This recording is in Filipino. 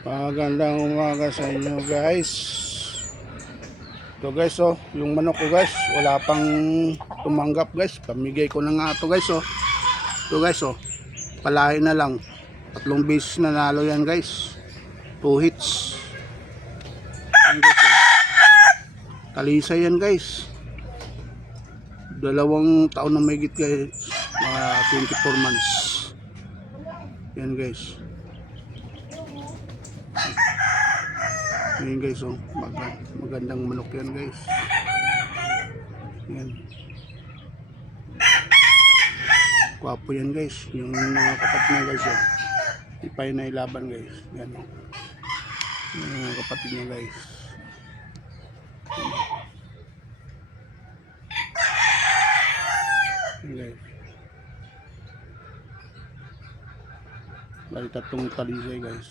Magandang umaga sa inyo guys. Ito guys yung manok ko guys, wala pang tumanggap guys. Pamigay ko na nga ito guys Ito guys palahin na lang. 3 beses nanalo yan guys. 2 hits. Yan, guys, Talisay yan guys. 2 taon na mahigit guys. Mga 24 months. Yan guys. Yan guys magandang manok yan guys. Yan. Kwapo yan guys. Yung mga kapatid niya guys ipay na ilaban guys. Yan yung mga kapatid niya guys. Yan guys. Bali 3 talisay guys.